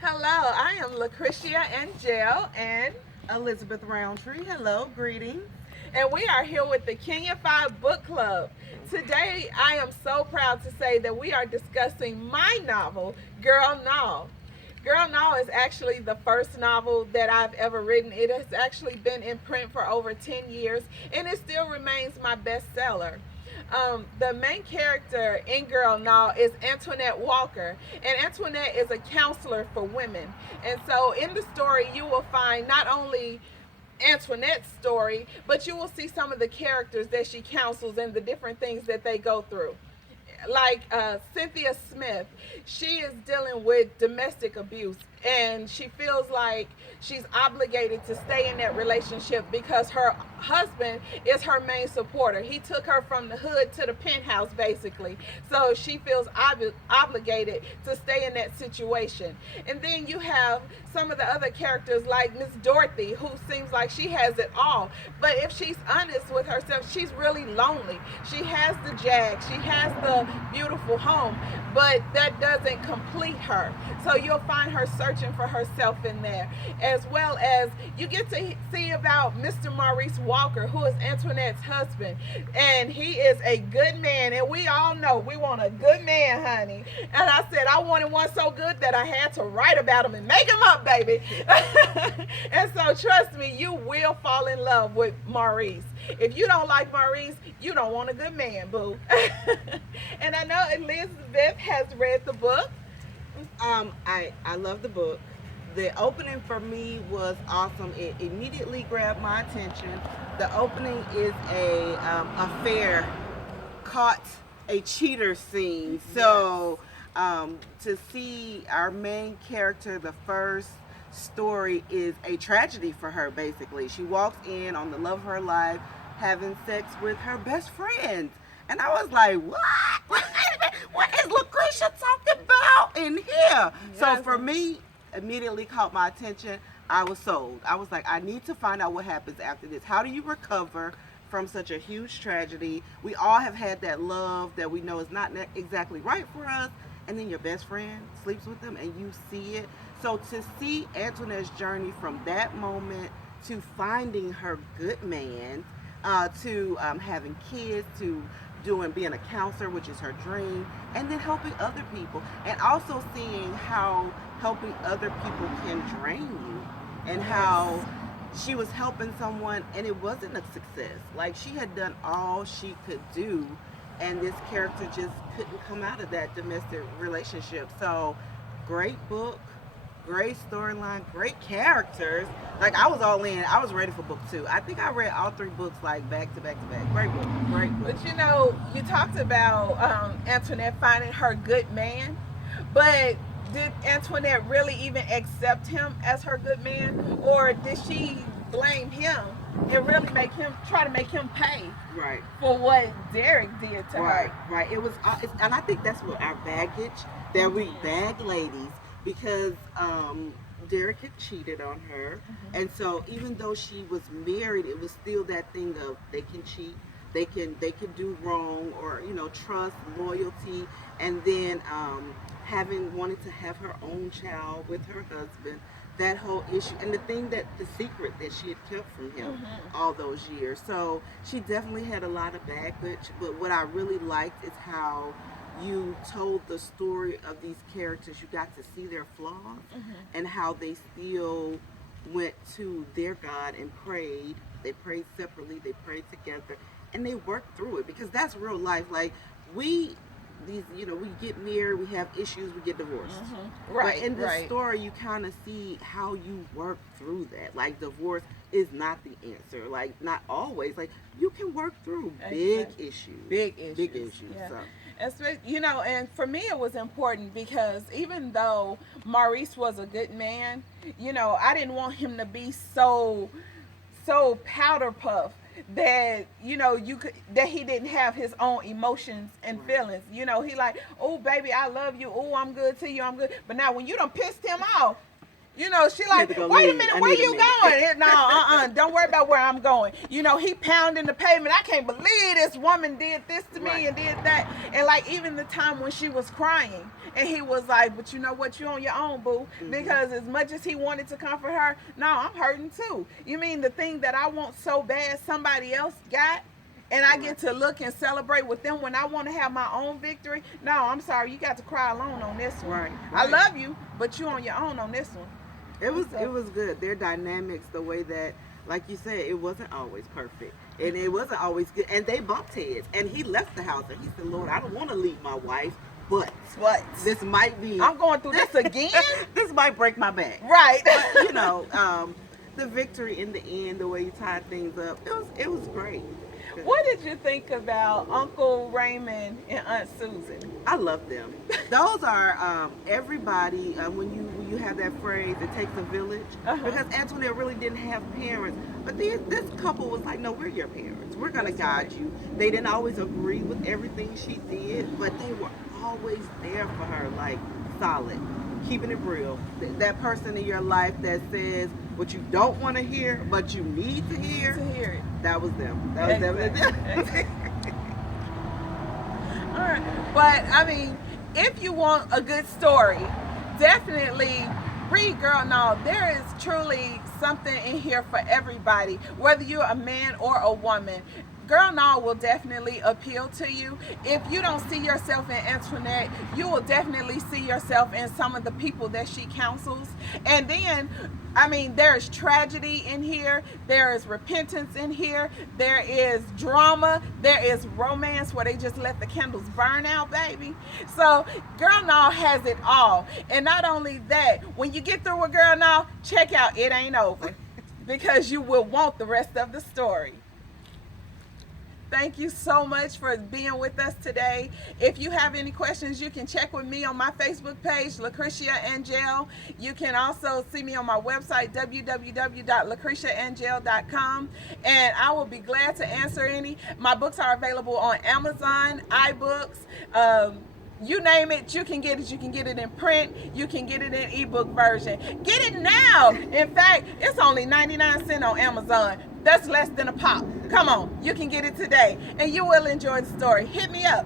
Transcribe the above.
Hello, I am Lucretia Angel and Elizabeth Roundtree. Hello, greetings. and we are here with the Kenyafied Book Club. Today, I am so proud to say that we are discussing my novel, Girl No. Girl No is actually the first novel that I've ever written. It has actually been in print for over 10 years and it still remains my bestseller. The main character in Girl Now is Antoinette Walker, and Antoinette is a counselor for women. And so, in the story, you will find not only Antoinette's story, but you will see some of the characters that she counsels and the different things that they go through. Like Cynthia Smith, she is dealing with domestic abuse and she feels like she's obligated to stay in that relationship because her husband is her main supporter. He took her from the hood to the penthouse basically. So she feels obligated to stay in that situation. And then you have some of the other characters like Miss Dorothy, who seems like she has it all. But if she's honest with herself, she's really lonely. She has the jag, she has the beautiful home, but that doesn't complete her. So you'll find her searching for herself in there, as well as you get to see about Mr. Maurice Walker, who is Antoinette's husband, and he is a good man, and we all know we want a good man, honey. And I said I wanted one so good that I had to write about him and make him up, baby. And so trust me, you will fall in love with Maurice. If you don't like Maurice, you don't want a good man, boo. And I know Elizabeth has read the book. I love the book. The opening for me was awesome. It immediately grabbed my attention. The opening is a fair caught a cheater scene. So to see our main character, the first story is a tragedy for her. Basically, she walks in on the love of her life, having sex with her best friend. And I was like, what? What is Lucretia talking about in here? Yes. So for me, immediately caught my attention. I was sold. I was like, I need to find out what happens after this. How do you recover from such a huge tragedy? We all have had that love that we know is not exactly right for us, and then your best friend sleeps with them and you see it. So to see Antoinette's journey from that moment to finding her good man, to having kids, to being a counselor, which is her dream, and then helping other people, and also seeing how helping other people can drain you, and how she was helping someone and it wasn't a success. Like, she had done all she could do, and this character just couldn't come out of that domestic relationship. So, great book, great storyline, great characters. Like, I was all in. I was ready for book two. I think I read all three books like back to back to back. Great book, great book. But you know, you talked about Antoinette finding her good man, but did Antoinette really even accept him as her good man, or did she blame him and really make him try to make him pay Right. for what Derek did to Right, her? right. It was, and I think that's what our baggage, that we bag ladies, because Derek had cheated on her, and so even though she was married, it was still that thing of they can cheat, they can do wrong, or trust, loyalty, and then having wanted to have her own child with her husband. That whole issue, and the secret that she had kept from him all those years. So she definitely had a lot of baggage. But what I really liked is how you told the story of these characters. You got to see their flaws, and how they still went to their God and prayed. They prayed separately, they prayed together, and they worked through it, because that's real life. Like, we we get married, we have issues, we get divorced. Right. But in this right. story, you kind of see how you work through that. Like, divorce is not the answer. Like, not always. Like, you can work through big issues. Big issues. Big issues. Yeah. So. And for me it was important because even though Maurice was a good man, I didn't want him to be so powder puff that you could that he didn't have his own emotions and feelings. He like, oh baby, I love you, oh I'm good to you, I'm good. But now when you done pissed him off, You know, she had like, to go wait a leave. minute, I where need a you minute." going? No, don't worry about where I'm going. You know, he pounding the pavement. I can't believe this woman did this to me Right. and did that. And like even the time when she was crying and he was like, but you know what, you on your own, boo. Because as much as he wanted to comfort her, no, I'm hurting too. You mean the thing that I want so bad somebody else got? And I get to look and celebrate with them when I want to have my own victory. No, I'm sorry, you got to cry alone on this one. Right, I right. love you, but you on your own on this one. It was good. Their dynamics, the way that, like you said, it wasn't always perfect, and it wasn't always good. And they bumped heads. And he left the house, and he said, "Lord, I don't want to leave my wife, but What? this might be. I'm going through this again? This might break my back." Right. But you know, the victory in the end, the way you tied things up, it was great. What did you think about Uncle Raymond and Aunt Susan? I love them. Those are everybody. When you have that phrase, it takes a village. Because Antoinette really didn't have parents, but this couple was like, no, we're your parents. We're gonna guide you. They didn't always agree with everything she did, but they were always there for her, like solid, keeping it real. That person in your life that says what you don't want to hear, but you need to hear. it. That was them. That was them. All right. But I mean, if you want a good story, definitely read Girl No. There is truly something in here for everybody, whether you're a man or a woman. Girl No will definitely appeal to you. If you don't see yourself in Antoinette, you will definitely see yourself in some of the people that she counsels. And then, I mean, there is tragedy in here. There is repentance in here. There is drama. There is romance where they just let the candles burn out, baby. So Girl No has it all. And not only that, when you get through with Girl No, check out It Ain't Over, because you will want the rest of the story. Thank you so much for being with us today. If you have any questions, you can check with me on my Facebook page, Lucretia Angel. You can also see me on my website, www.lucretiaangel.com, and I will be glad to answer any. My books are available on Amazon, iBooks, you name it, you can get it. You can get it in print. You can get it in ebook version. Get it now. In fact, it's only 99 cents on Amazon. That's less than a pop. Come on, you can get it today, and you will enjoy the story. Hit me up.